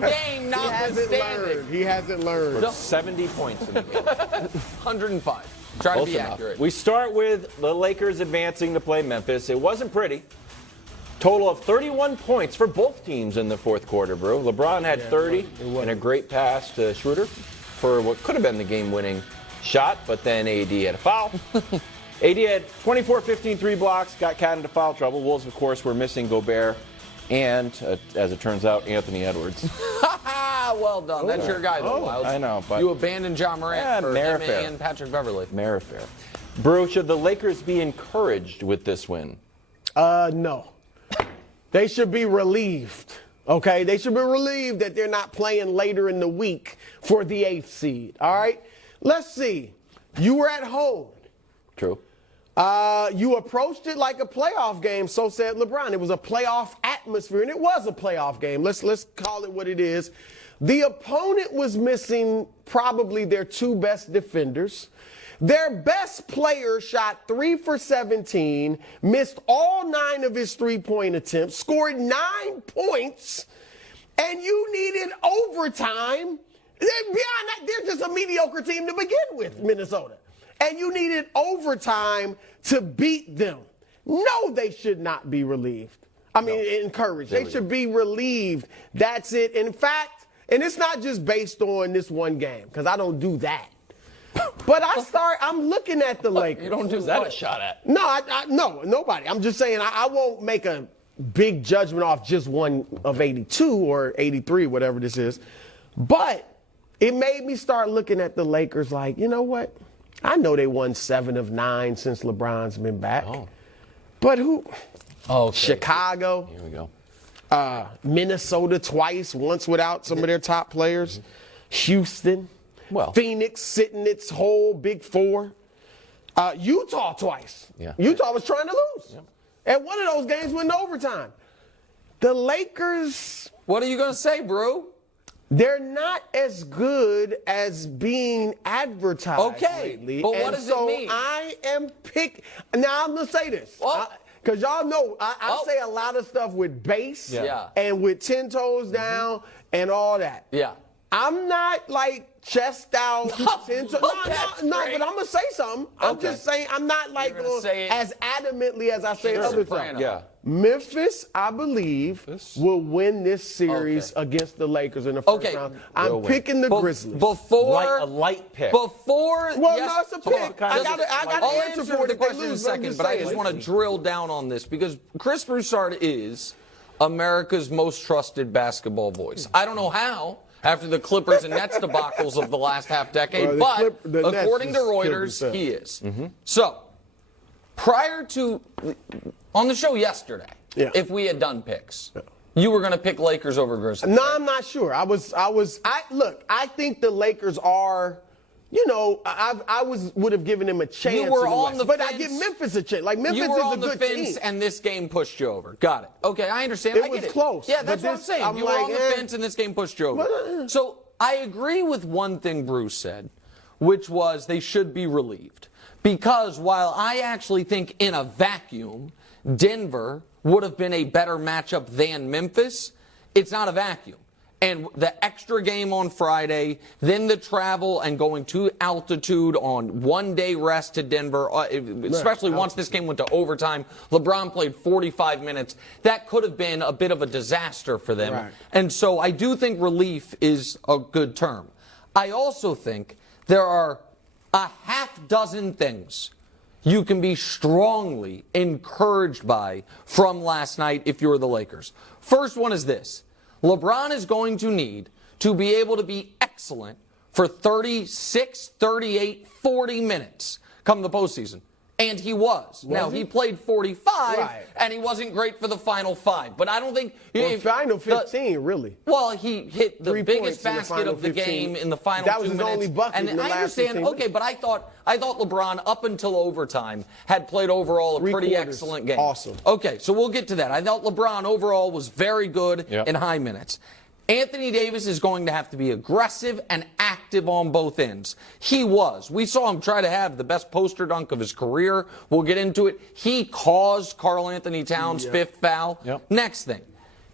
one game notwithstanding. He hasn't learned. 70 points in the game. 105. Trying to be accurate. We start with the Lakers advancing to play Memphis. It wasn't pretty. Total of 31 points for both teams in the fourth quarter, bro. LeBron had 30 and a great pass to Schroeder for what could have been the game-winning shot, but then AD had a foul. AD had 24, 15, 3 blocks, got cat into foul trouble. Wolves, of course, were missing Gobert and, as it turns out, Anthony Edwards. Well done. That's your guy, though, Wilds. I know, but you abandoned John Morant for him and Patrick Beverley. Fair. Brew, should the Lakers be encouraged with this win? No. They should be relieved. Okay? They should be relieved that they're not playing later in the week for the 8th seed. All right? Let's see. You were at home. True. You approached it like a playoff game, so said LeBron. It was a playoff atmosphere, and it was a playoff game. Let's call it what it is. The opponent was missing probably their 2 best defenders. Their best player shot 3 for 17, missed all 9 of his three-point attempts, scored 9 points, and you needed overtime. Beyond that, they're just a mediocre team to begin with, Minnesota. And you needed overtime to beat them. No, they should not be relieved. Encouraged. They should be relieved. That's it. In fact, and it's not just based on this one game, because I don't do that. But I'm looking at the Lakers. You don't do that a shot at? No, no, nobody. I'm just saying I won't make a big judgment off just one of 82 or 83, whatever this is. But it made me start looking at the Lakers like, you know what? I know they won 7 of 9 since LeBron's been back. Oh. But who? Okay. Chicago. Here we go. Minnesota twice, once without some of their top players. Mm-hmm. Houston. Well, Phoenix sitting its whole big 4. Utah twice. Yeah. Utah was trying to lose. Yep. And one of those games went to overtime. The Lakers. What are you going to say, Brew? They're not as good as being advertised lately. But what does it mean? So I am Now I'm going to say this. Because y'all know I say a lot of stuff with bass and with 10 toes down and all that. Yeah. I'm not like chest out. 10 toes. No, but I'm going to say something. I'm just saying I'm not like as adamantly as I say other things. Yeah. Memphis, I believe, will win this series against the Lakers in the first round. I'm picking the Grizzlies. A light pick. Well, no, it's a pick. I got to answer for the question in a second, but I just want to drill down on this because Chris Broussard is America's most trusted basketball voice. I don't know how. After the Clippers and Nets debacles of the last half decade, but according to Reuters, he is. Mm-hmm. So, prior to on the show yesterday, if we had done picks, you were going to pick Lakers over Grizzlies. No, I'm not sure. Look, I think the Lakers are, I would have given them a chance. You were on the fence. But I give Memphis a chance. Like, Memphis is a good team. You were on the fence, and this game pushed you over. Got it. Okay, I understand. I get it. Close. Yeah, that's what I'm saying. You were on the fence, and this game pushed you over. So I agree with one thing Bruce said, which was they should be relieved. Because while I actually think in a vacuum, Denver would have been a better matchup than Memphis, it's not a vacuum. And the extra game on Friday, then the travel and going to altitude on one-day rest to Denver, especially once this game went to overtime. LeBron played 45 minutes. That could have been a bit of a disaster for them. Right. And so I do think relief is a good term. I also think there are a half dozen things you can be strongly encouraged by from last night if you're the Lakers. First one is this. LeBron is going to need to be able to be excellent for 36, 38, 40 minutes come the postseason. And he was. Now, he played 45, and he wasn't great for the final 5. But I don't think... final 15, really. Well, he hit the biggest basket of the game in the final 2 minutes. That was his only bucket in the last 15 minutes. Okay, but I thought LeBron, up until overtime, had played overall a pretty excellent game. Awesome. Okay, so we'll get to that. I thought LeBron overall was very good in high minutes. Anthony Davis is going to have to be aggressive and active on both ends. He was. We saw him try to have the best poster dunk of his career. We'll get into it. He caused Karl Anthony Towns' 5th foul. Next thing.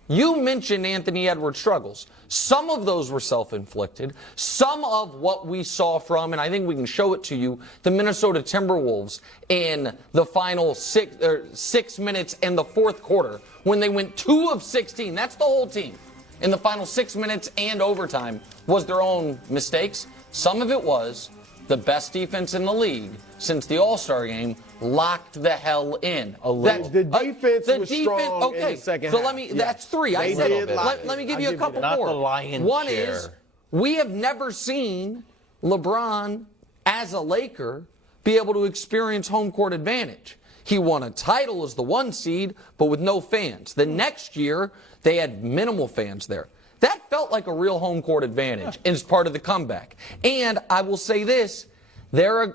You mentioned Anthony Edwards' struggles. Some of those were self-inflicted. Some of what we saw from, and I think we can show it to you, the Minnesota Timberwolves in the final 6 minutes in the fourth quarter when they went 2 of 16. That's the whole team. In the final 6 minutes and overtime was their own mistakes. Some of it was the best defense in the league since the All-Star game locked the hell in. The defense was strong in the second half. So that's 3. I said, let me give you a couple more. Not the lion's One share. is, we have never seen LeBron, as a Laker, be able to experience home court advantage. He won a title as the 1 seed, but with no fans. The next year, they had minimal fans there. That felt like a real home court advantage as part of the comeback. And I will say this,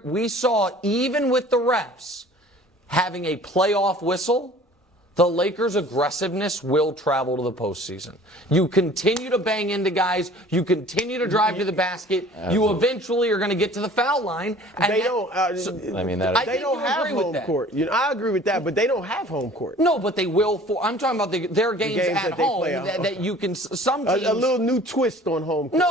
we saw, even with the refs having a playoff whistle, the Lakers' aggressiveness will travel to the postseason. You continue to bang into guys. You continue to drive to the basket. Absolutely. You eventually are going to get to the foul line. And They don't have home court. I agree with that, but they don't have home court. No, but they will. I'm talking about their games at home that you can. Some teams, a little new twist on home court.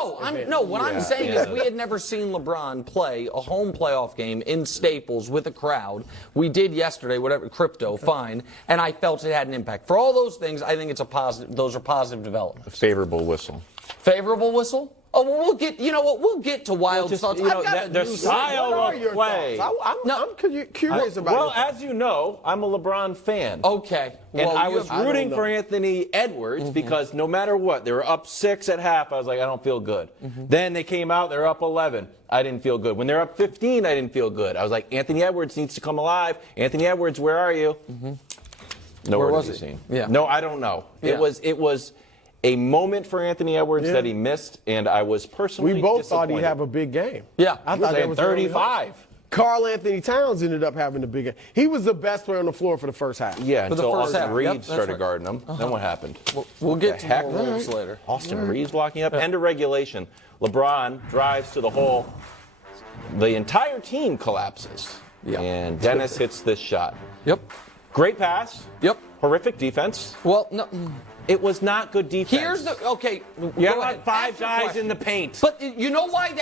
What I'm saying is we had never seen LeBron play a home playoff game in Staples with a crowd. We did yesterday, crypto, fine, and I felt it had an impact. For all those things, I think it's a positive. Those are positive developments. A favorable whistle. Favorable whistle? Oh, well, we'll get. You know what? We'll get to wild thoughts. Their style of play. I'm curious about. Well, as you know, I'm a LeBron fan. Okay. And I was rooting for Anthony Edwards because no matter what, they were up 6 at half. I was like, I don't feel good. Then they came out, they're up 11. I didn't feel good. When they're up 15, I didn't feel good. I was like, Anthony Edwards needs to come alive. Anthony Edwards, where are you? Nowhere to be seen. Yeah. No, I don't know. Yeah. It was a moment for Anthony Edwards that he missed, and I was personally We both thought he'd have a big game. Yeah. I thought that was 35. Karl Anthony Towns ended up having a big game. He was the best player on the floor for the first half. Yeah, For the until first Austin half. Reeves Yep, that's started right. guarding him. Then what happened? We'll get to heck? more Wolves later. Austin Reeves blocking up. End of regulation. LeBron drives to the hole. The entire team collapses. Yeah. And Dennis hits this shot. Yep. Great pass. Yep. Horrific defense. Well, no. It was not good defense. Here's the okay. You go had ahead. 5 Ask your guys question. in the paint. But you know why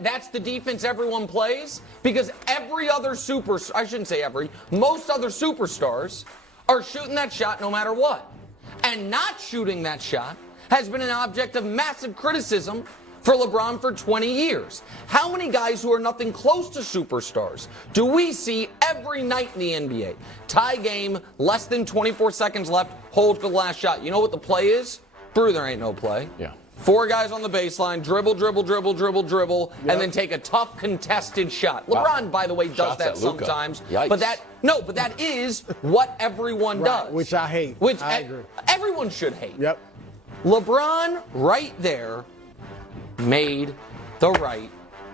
that's the defense everyone plays? Because every other I shouldn't say every, most other superstars are shooting that shot no matter what. And not shooting that shot has been an object of massive criticism for LeBron for 20 years. How many guys who are nothing close to superstars do we see every night in the NBA? Tie game, less than 24 seconds left, hold for the last shot. You know what the play is? Brew, there ain't no play. Yeah. 4 guys on the baseline, dribble, and then take a tough contested shot. LeBron, by the way, does Shots that at Luka. sometimes. Yikes. But that is what everyone does. Which I hate. I agree. Everyone should hate. Yep. LeBron, right there, made the right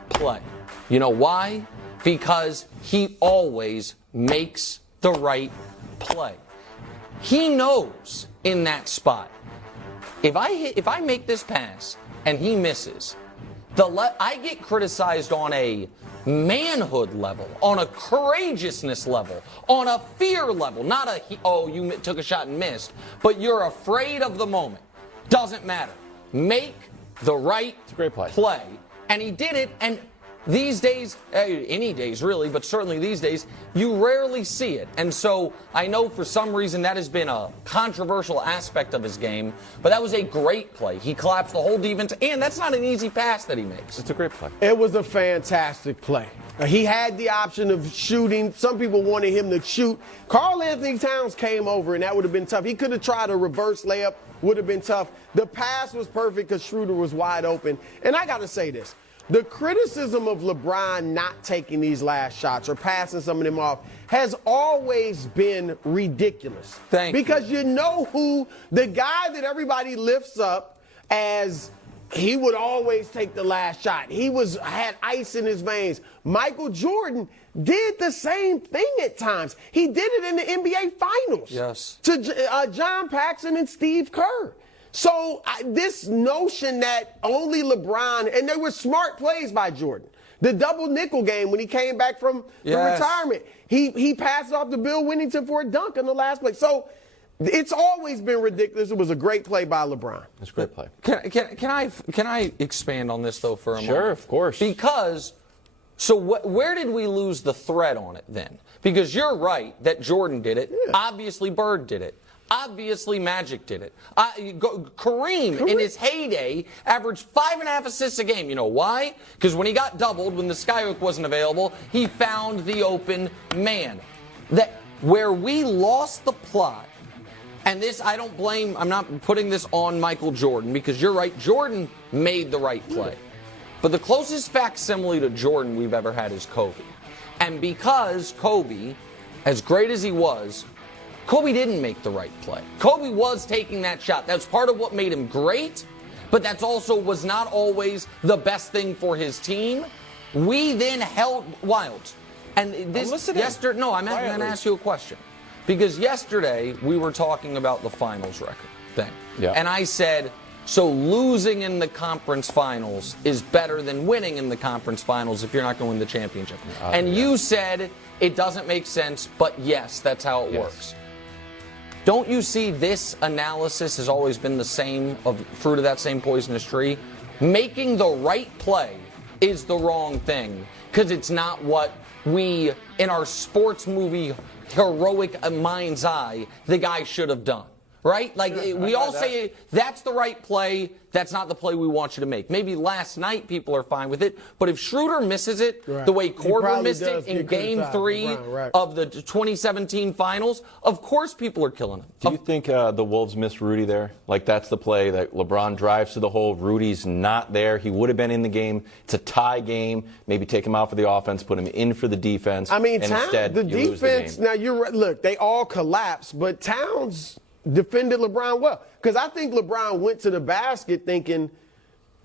play. You know why? Because he always makes the right play. He knows in that spot, if I make this pass and he misses, I get criticized on a manhood level, on a courageousness level, on a fear level, not you took a shot and missed, but you're afraid of the moment. Doesn't matter. Make the right great play. And he did it, and these days, any days really, but certainly these days, you rarely see it. And so I know for some reason that has been a controversial aspect of his game, but that was a great play. He collapsed the whole defense, and that's not an easy pass that he makes. It's a great play. It was a fantastic play. He had the option of shooting. Some people wanted him to shoot. Karl Anthony Towns came over, and that would have been tough. He could have tried a reverse layup, would have been tough. The pass was perfect because Schroeder was wide open. And I got to say this. The criticism of LeBron not taking these last shots or passing some of them off has always been ridiculous. Because you know who the guy that everybody lifts up as he would always take the last shot. He had ice in his veins. Michael Jordan did the same thing at times. He did it in the NBA Finals. Yes. To John Paxson and Steve Kerr. So this notion that only LeBron, and they were smart plays by Jordan. The double nickel game when he came back from the retirement, he passed off to Bill Winnington for a dunk in the last play. So It's always been ridiculous. It was a great play by LeBron. It's a great play. Can I expand on this, though, for a moment? Sure, of course. Because, where did we lose the thread on it then? Because you're right that Jordan did it. Yeah. Obviously, Bird did it. Obviously, Magic did it. Kareem, in his heyday, averaged 5.5 assists a game. You know why? Because when he got doubled, when the skyhook wasn't available, he found the open man. Where we lost the plot, and this, I don't blame, I'm not putting this on Michael Jordan, because you're right, Jordan made the right play. But the closest facsimile to Jordan we've ever had is Kobe. And because Kobe, as great as he was, Kobe didn't make the right play. Kobe was taking that shot. That's part of what made him great, but that's also was not always the best thing for his team. We then held Wild. And this yesterday, no, I'm going to ask you a question. Because yesterday we were talking about the finals record thing. Yeah. And I said, so losing in the conference finals is better than winning in the conference finals if you're not going to win the championship. And you said it doesn't make sense, but yes, that's how it works. Don't you see this analysis has always been the same, of fruit of that same poisonous tree? Making the right play is the wrong thing because it's not what we, in our sports movie heroic mind's eye, the guy should have done. Right? Like, we all say that's the right play. That's not the play we want you to make. Maybe last night people are fine with it, but if Schroeder misses it the way Korver missed it in Game 3 of the 2017 Finals, of course people are killing him. Do you think the Wolves missed Rudy there? Like, that's the play that LeBron drives to the hole. Rudy's not there. He would have been in the game. It's a tie game. Maybe take him out for the offense, put him in for the defense. I mean, and instead, the defense, now you're right. Look, they all collapsed, but Towns defended LeBron well. Because I think LeBron went to the basket thinking,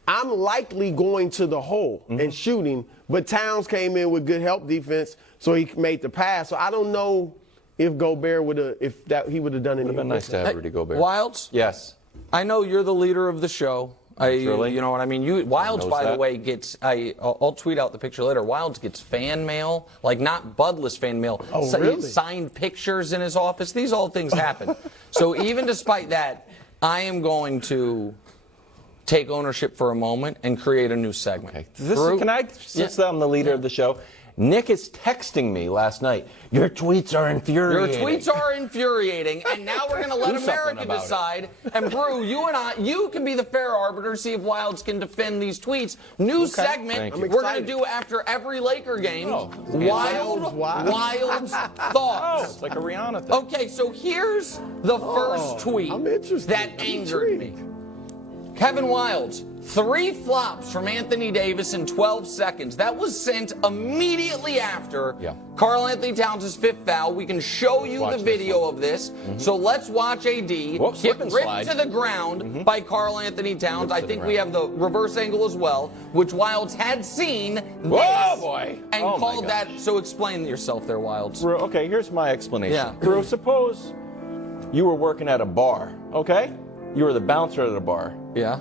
I'm likely going to the hole and shooting, but Towns came in with good help defense, so he made the pass. So I don't know if Gobert would have, he would have done anything. It would have been nice to have Rudy Gobert. Wilds? Yes. I know you're the leader of the show. Really? You know what I mean? Wilds, by the way, gets, I'll tweet out the picture later. Wilds gets fan mail, like not budless fan mail. Oh, really? Signed pictures in his office. These all things happen. So even despite that, I am going to take ownership for a moment and create a new segment. Okay. Can I, since I'm the leader of the show, Nick is texting me last night. Your tweets are infuriating. Your tweets are infuriating, and now we're going to let America decide. And Brew, you can be the fair arbiter, see if Wilds can defend these tweets. New segment we're going to do after every Laker game. Wild's thoughts. Oh, it's like a Rihanna thing. Okay, so here's the first tweet that angered me. Kevin Wilds, 3 flops from Anthony Davis in 12 seconds. That was sent immediately after Karl Anthony Towns' 5th foul. We can show you the video of this. So let's watch AD get ripped to the ground by Karl Anthony Towns. I think we have the reverse angle as well, which Wilds had seen and called that. So explain yourself there, Wilds. Okay, here's my explanation. Brew, suppose you were working at a bar, okay? You were the bouncer at a bar. Yeah.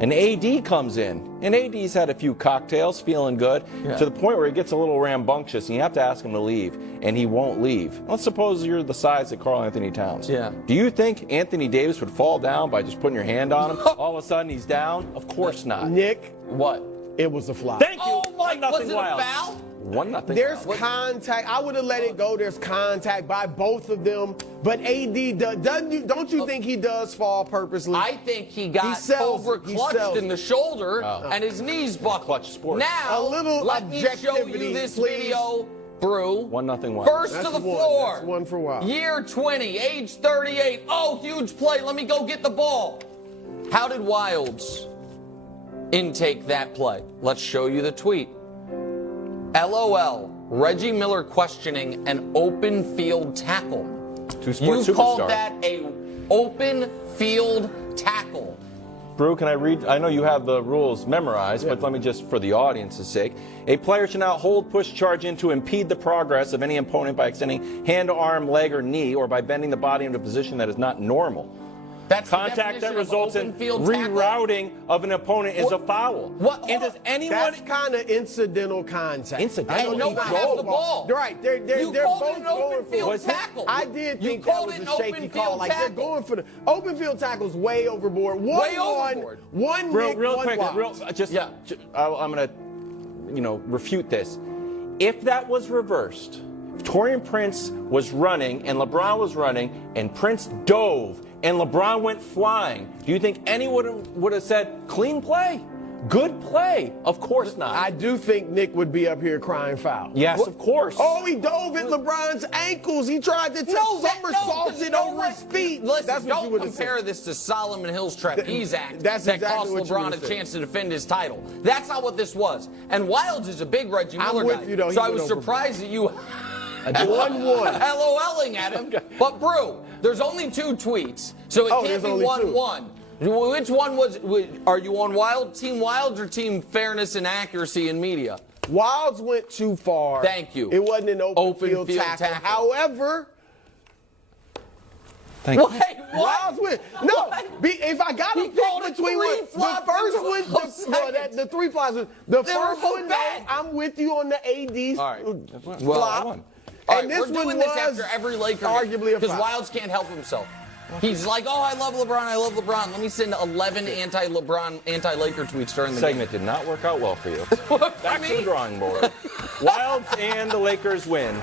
And AD comes in. And AD's had a few cocktails, feeling good, to the point where he gets a little rambunctious, and you have to ask him to leave, and he won't leave. Let's suppose you're the size of Karl Anthony Towns. Yeah. Do you think Anthony Davis would fall down by just putting your hand on him? All of a sudden he's down? Of course not. Nick. What? It was a flop. Thank you. Oh, my, was it Wild. a foul? 1-0. There's contact. I would have let it go. There's contact by both of them. But AD, don't you think he does fall purposely? I think he got over-clutched in the shoulder and his knees buckled. Clutch sport. Now, let me show you this video, Brew. 1-0 Wild. First to the floor. That's one for Wild. Year 20, age 38. Oh, huge play. Let me go get the ball. How did Wilds intake that play? Let's show you the tweet. LOL, Reggie Miller questioning an open field tackle. You called that a open field tackle. Brew, can I read? I know you have the rules memorized, but let me just, for the audience's sake. A player should not hold, push, charge in to impede the progress of any opponent by extending hand, arm, leg, or knee, or by bending the body into a position that is not normal. That's the Contact definition that of results in open field tackle? rerouting of an opponent is a foul. What? And does anyone? That's kind of incidental contact. Incidental? And no one has the ball. Right. They're You both called it an going open for field it. tackle. I did You think that called was it an a shaky open call. field Like they're tackle. going for the open field tackles way overboard. Way overboard. One real Nick, real one quick, Wild. I'm going to, refute this. If that was reversed, if Taurean Prince was running and LeBron was running and Prince dove and LeBron went flying, do you think anyone would have said clean play? Good play? Of course not. I do think Nick would be up here crying foul. Yes, of course. Oh, he dove at LeBron's ankles. He tried to somersaulted over his feet. Listen, That's what you don't would have compare said. this to Solomon Hill's trapeze act that's that exactly cost what you LeBron would've a said. chance to defend his title. That's not what this was. And Wilds is a big Reggie Miller with guy. you, though. He So I went was overboard. surprised that you 1-1. LOLing at him. But Brew, there's only 2 tweets, so it can't there's be only 1-1. Which one was? Are you on Team Wilds or Team Fairness and Accuracy in Media? Wilds went too far. Thank you. It wasn't an open field tackle. However, Wait, what? Wilds went. No, What? if I got to He called pick it between three the flops first in one, 12 seconds. the 3 flops. The They were first both one, bad. I'm with you on the AD All right. flop. Well, all right, And this we're doing one this was after every Laker arguably a because foul. Wilds can't help himself. He's like, oh, I love LeBron. Let me send 11 anti-LeBron, anti-Laker tweets during the Segment did not work out well for you. game. Back to the drawing board. Wilds and the Lakers win.